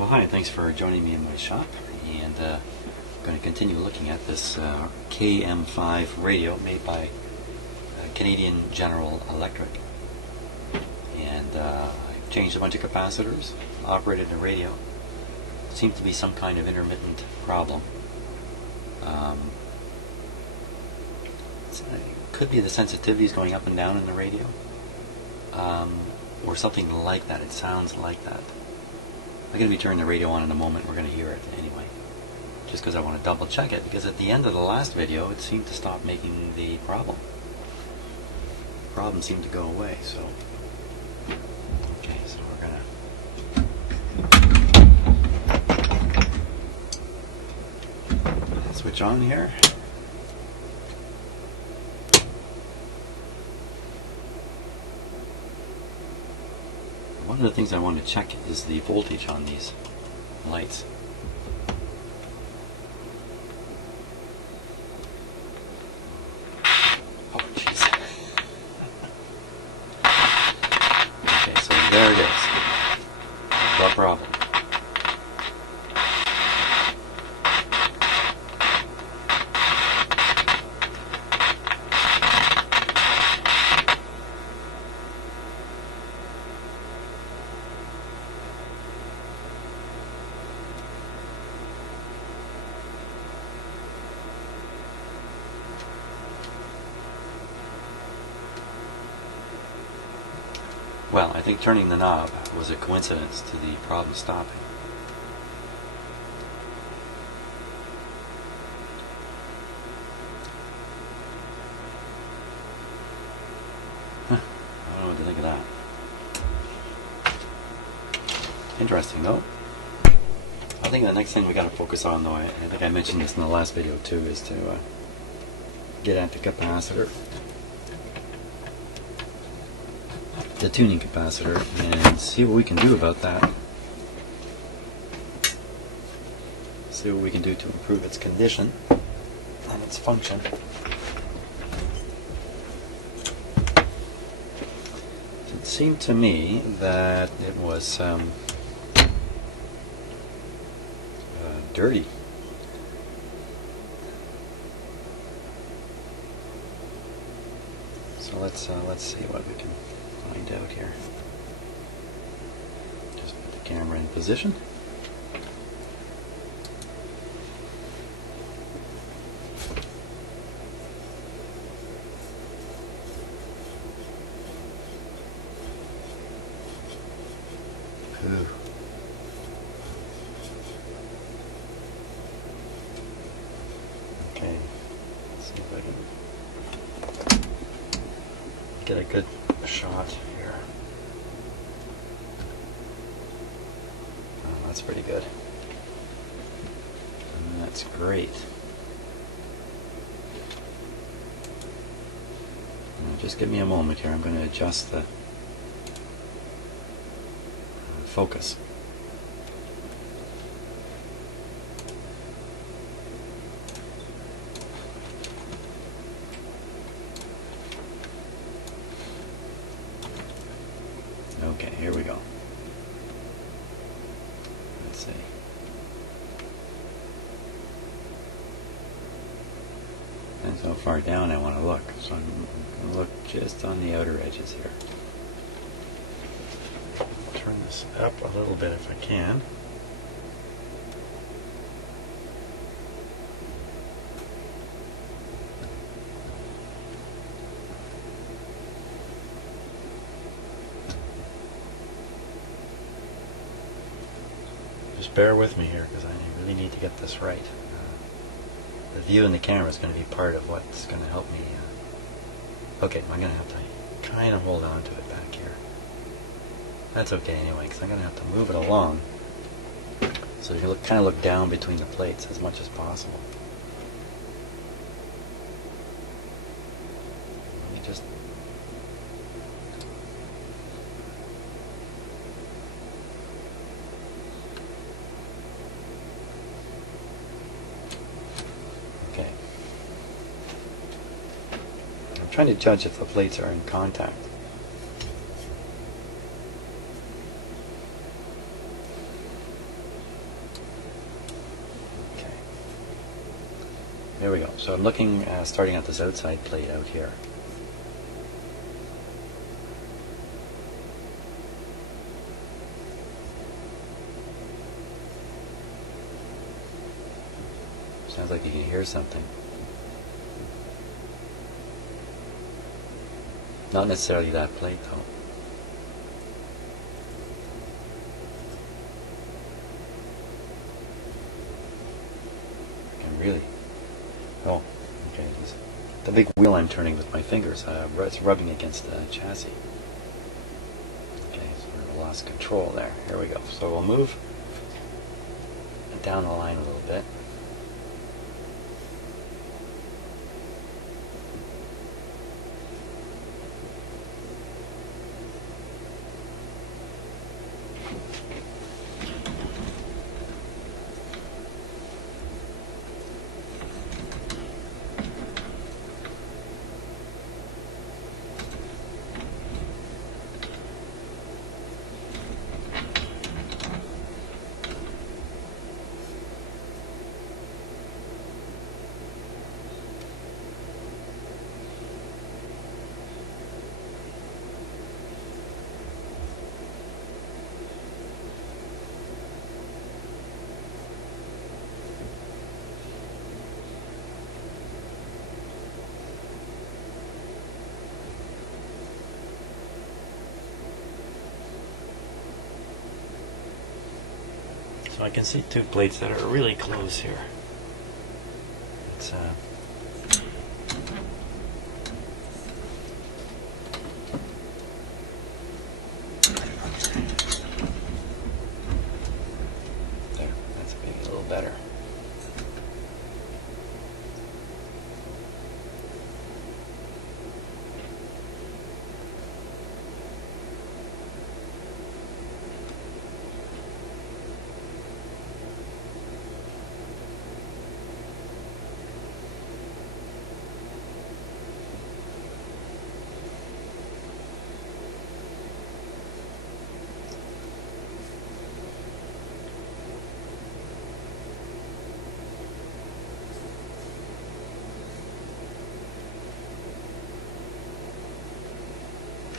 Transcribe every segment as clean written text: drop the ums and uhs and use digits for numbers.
Well, hi, thanks for joining me in my shop, and I'm going to continue looking at this KM-5 radio made by Canadian General Electric. And I changed a bunch of capacitors, operated the radio. It seemed to be some kind of intermittent problem. It could be the sensitivities going up and down in the radio, or something like that. It sounds like that. I'm going to be turning the radio on in a moment. We're going to hear it anyway, just because I want to double check it, because at the end of the last video it seemed to stop making the problem. The problem seemed to go away, so okay, so we're going to switch on here. One of the things I want to check is the voltage on these lights. Oh, jeez. Okay, so there it is. No problem. Well, I think turning the knob was a coincidence to the problem stopping. Huh. I don't know what to think of that. Interesting, though. I think the next thing we got to focus on, though, I think I mentioned this in the last video too, is to get at the capacitor, the tuning capacitor, and see what we can do about that. See what we can do to improve its condition and its function. It seemed to me that it was dirty. So let's see what we can find out here. Just put the camera in position. Ooh. Okay, let's see if I can get a good shot here. Oh, that's pretty good. And that's great. Now just give me a moment here. I'm going to adjust the focus. Okay, here we go. Let's see. Depends how far down I want to look. So I'm going to look just on the outer edges here. Turn this up a little bit if I can. Just bear with me here, because I really need to get this right. The view in the camera is going to be part of what's going to help me. Okay, I'm going to have to kind of hold on to it back here. That's okay anyway, because I'm going to have to move it along so you can kind of look down between the plates as much as possible. Let me just... Okay. I'm trying to judge if the plates are in contact. there we go. So I'm looking, starting at this outside plate out here. Sounds like you can hear something. Not necessarily that plate though. Really? Oh, okay. The big wheel I'm turning with my fingers, it's rubbing against the chassis. Okay, so I lost control there. Here we go. So we'll move down the line a little bit. So I can see two plates that are really close here. It's there. That's maybe a little better.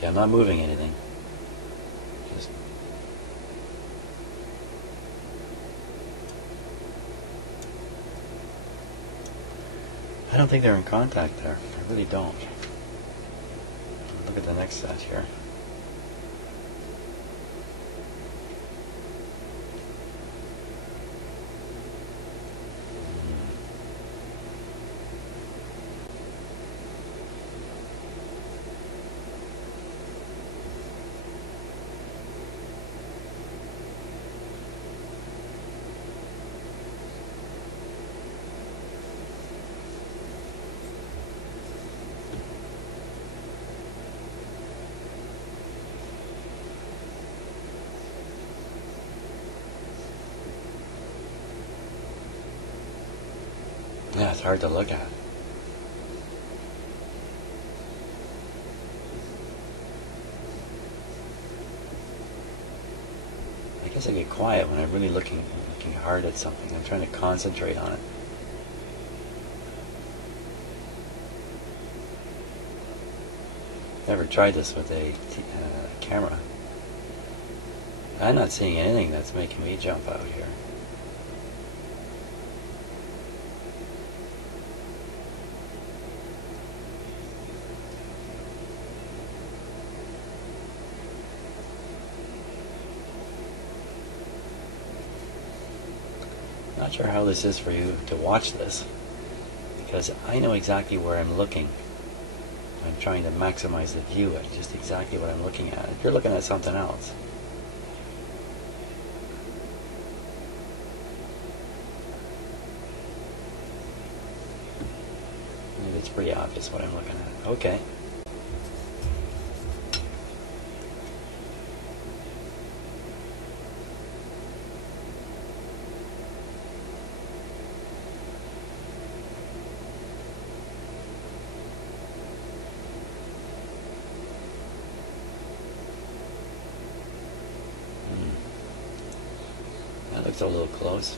Yeah, I'm not moving anything. Just I don't think they're in contact there. I really don't. Look at the next set here. Yeah, it's hard to look at. I guess I get quiet when I'm really looking hard at something. I'm trying to concentrate on it. Never tried this with a camera. I'm not seeing anything that's making me jump out here. Not sure how this is for you to watch this, because I know exactly where I'm looking. I'm trying to maximize the view at just exactly what I'm looking at. If you're looking at something else, maybe it's pretty obvious what I'm looking at. Okay. That looks a little close.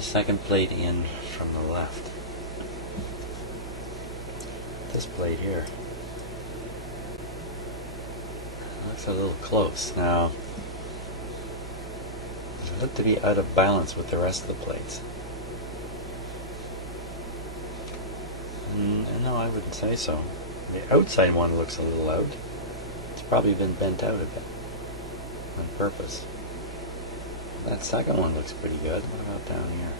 the second plate in from the left. This plate here looks a little close. Now, it looked to be out of balance with the rest of the plates. No, I wouldn't say so. The outside one looks a little out. It's probably been bent out a bit on purpose. That second one looks pretty good. What about down here?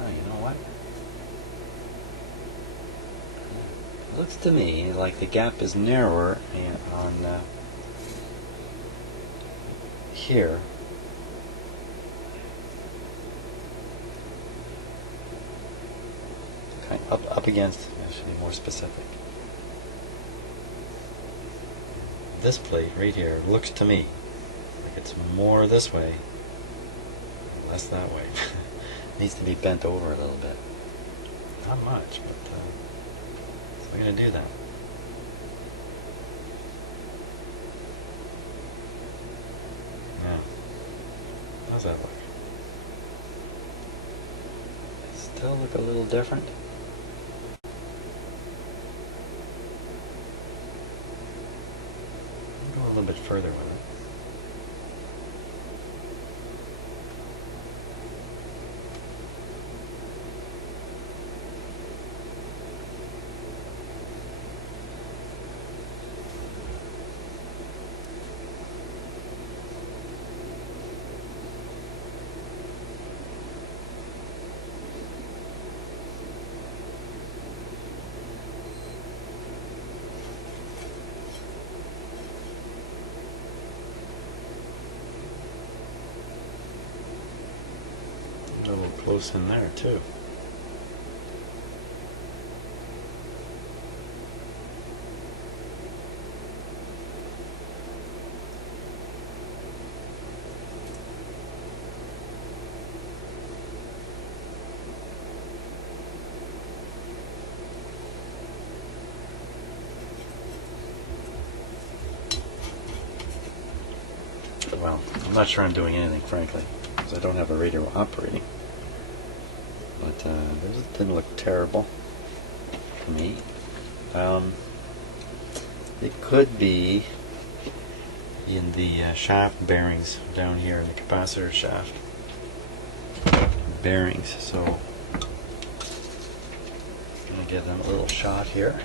Oh, you know what? It looks to me like the gap is narrower on here. Okay, up against, I should be more specific. This plate right here looks to me like it's more this way, less that way. Needs to be bent over a little bit. Not much, but so we're going to do that. Yeah. How's that look? Still look a little different. Go a little bit further with it. A little close in there too. Well, I'm not sure I'm doing anything, frankly, because I don't have a radio operating. But this didn't look terrible to me. It could be in the shaft bearings down here in the capacitor shaft bearings. So I'm going to give them a little shot here.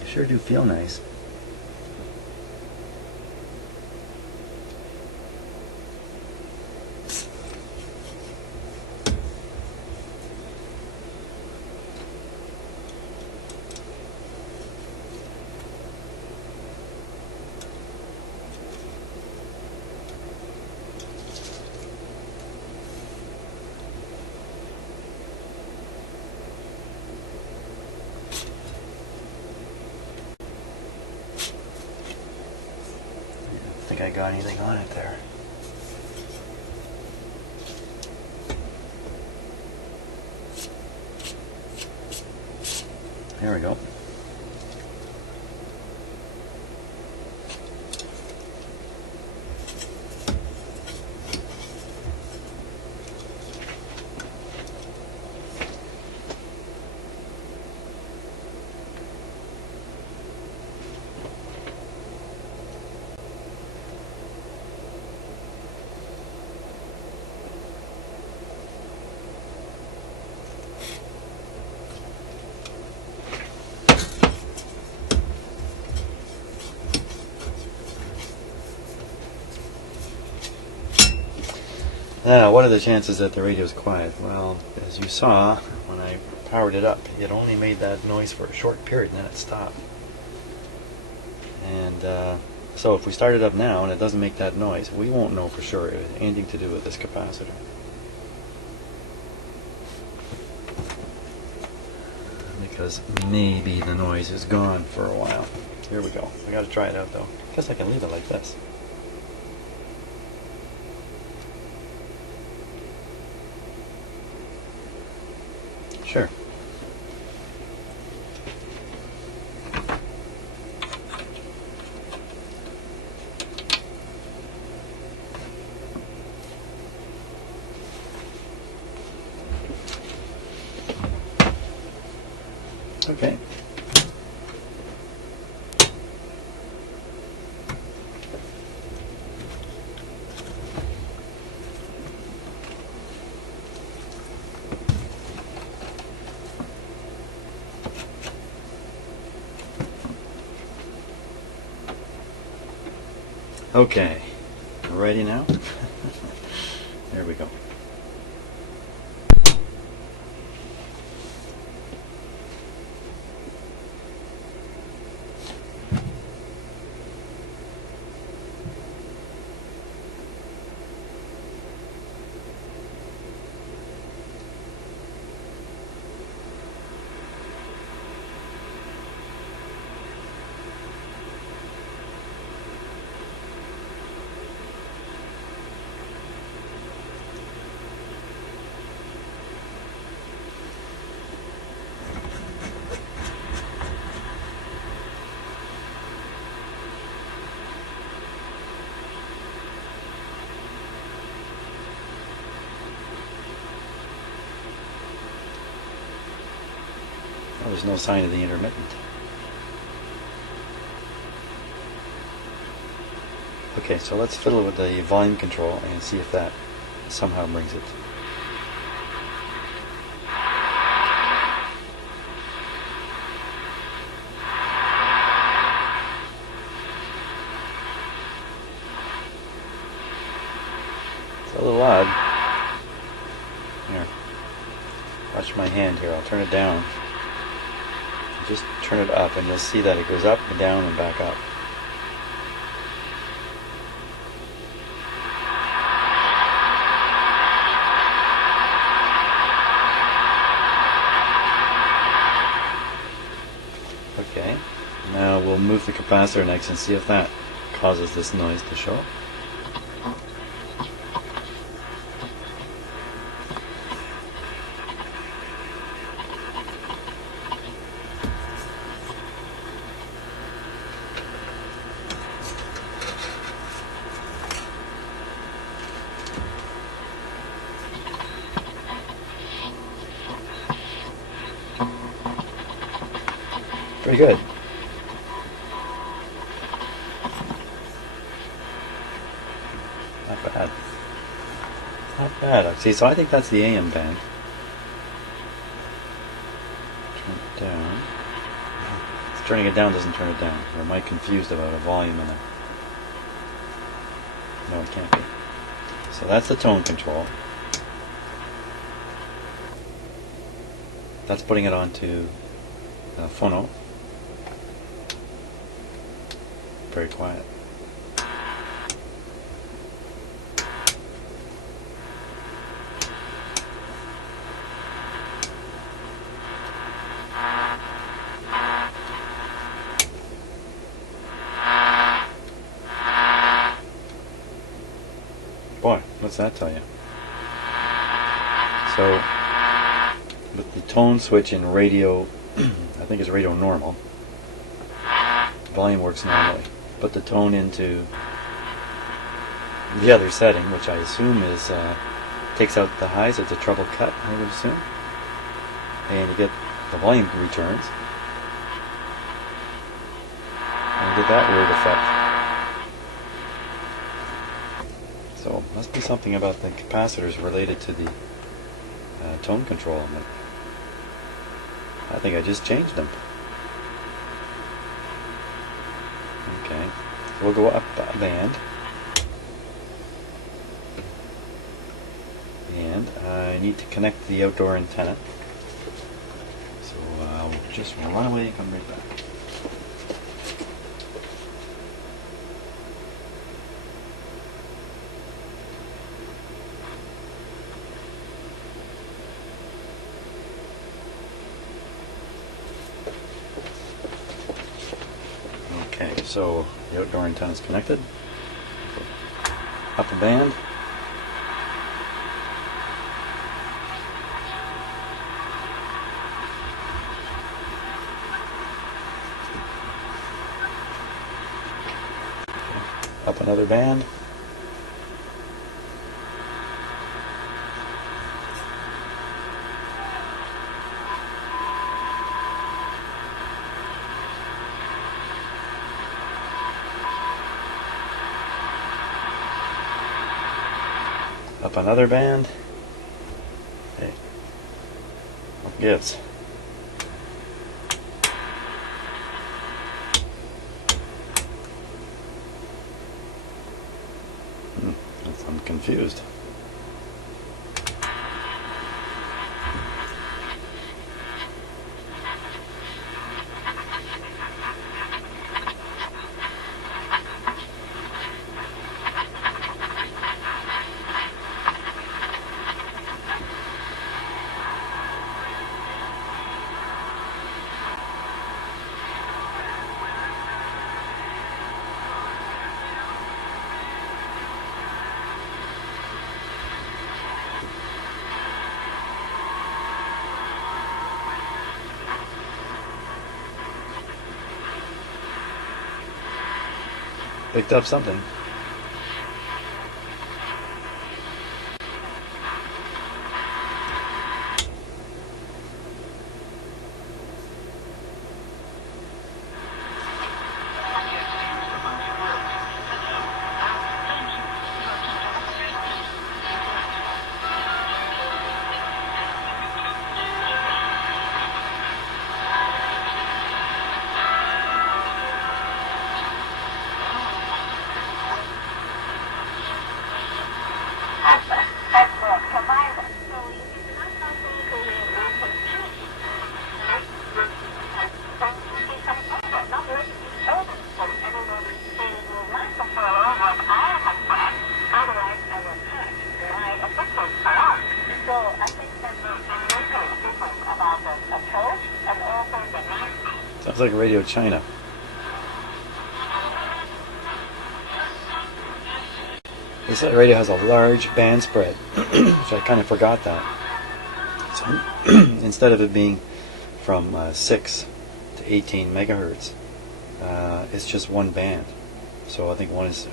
They sure do feel nice. I don't think I got anything on it there. There we go. Now, what are the chances that the radio is quiet? Well, as you saw, when I powered it up, it only made that noise for a short period and then it stopped. And so if we start it up now and it doesn't make that noise, we won't know for sure it has anything to do with this capacitor. Because maybe the noise is gone for a while. Here we go. I got to try it out though. I guess I can leave it like this. Sure. Okay. Okay, ready now? There we go. There's no sign of the intermittent. Okay, so let's fiddle with the volume control and see if that somehow brings it. It's a little odd. Here, watch my hand here. I'll turn it down. Just turn it up and you'll see that it goes up and down and back up. Okay, now we'll move the capacitor next and see if that causes this noise to show. Pretty good. Not bad. Not bad. See, so I think that's the AM band. Turn it down. Turning it down doesn't turn it down. Or am I confused about a volume and a... No, it can't be. So that's the tone control. That's putting it onto phono. Very quiet. Boy, what's that tell you? So, with the tone switch in radio, I think it's radio normal, volume works normally. Put the tone into the other setting, which I assume is takes out the highs. It's a treble cut, I would assume, and you get the volume returns, and you get that weird effect. So it must be something about the capacitors related to the tone control. I think I just changed them. Okay, so we'll go up a band, and I need to connect the outdoor antenna, so I'll just run away and come right back. Okay, so the outdoor antenna is connected. Up a band. Up another band. Up another band. Hey, what gives? I'm confused. Picked up something. Sounds like Radio China. This radio has a large band spread, which I kind of forgot that. So instead of it being from 6 to 18 megahertz, it's just one band. So I think one is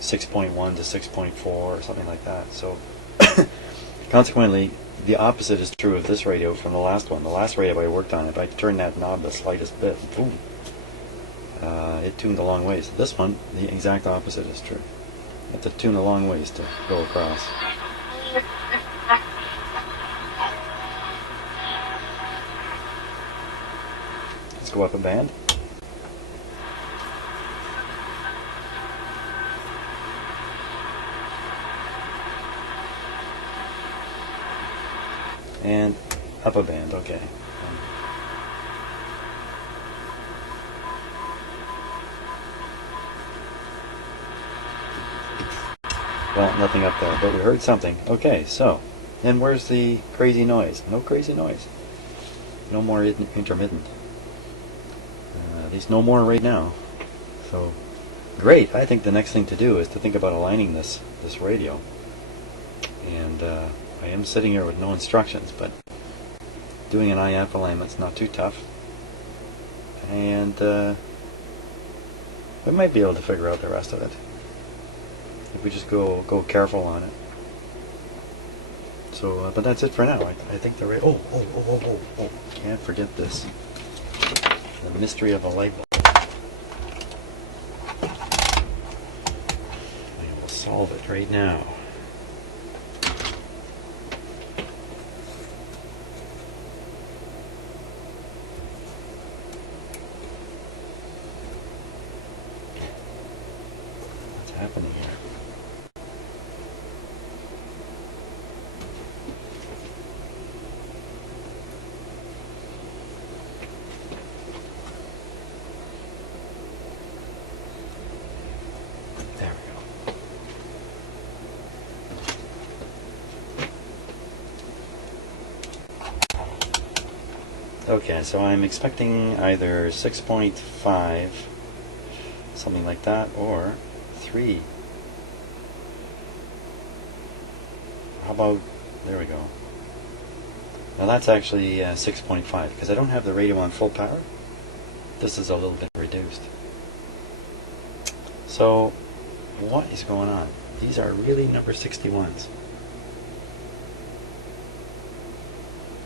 6.1 to 6.4 or something like that. So consequently, the opposite is true of this radio from the last one. The last radio I worked on, if I turned that knob the slightest bit, boom, it tuned a long ways. This one, the exact opposite is true. You have to tune a long ways to go across. Let's go up a band. And up a band, okay. Well, nothing up there, but we heard something. Okay, so, and where's the crazy noise? No crazy noise. No more intermittent. At least no more right now. So, great. I think the next thing to do is to think about aligning this radio. And I am sitting here with no instructions, but doing an IF alignment's not too tough. And we might be able to figure out the rest of it if we just go careful on it. So, but that's it for now. I think the radio. Oh! Can't forget this. The mystery of a light bulb. I will solve it right now. What's happening here? There we go. Okay, so I'm expecting either 6.5, something like that, or 3. How about, there we go. Now that's actually 6.5, because I don't have the radio on full power. This is a little bit reduced. So, what is going on? These are really number 61s.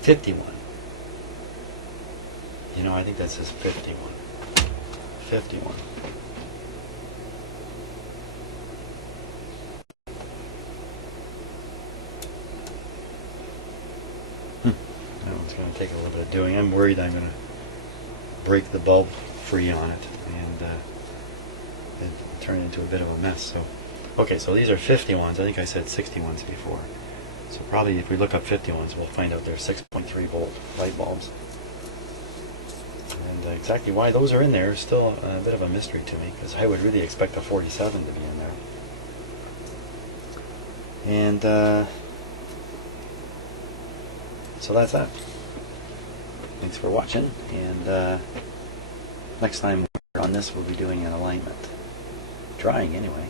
51. You know, I think that says 51. 51. It's going to take a little bit of doing. I'm worried I'm going to break the bulb free on it and turn it into a bit of a mess. So, okay, so these are 50 ones. I think I said 60 ones before. So probably if we look up 50 ones, we'll find out they're 6.3 volt light bulbs. And exactly why those are in there is still a bit of a mystery to me, because I would really expect a 47 to be in there. And so that's that. Thanks for watching, and next time on this we'll be doing an alignment. Trying anyway.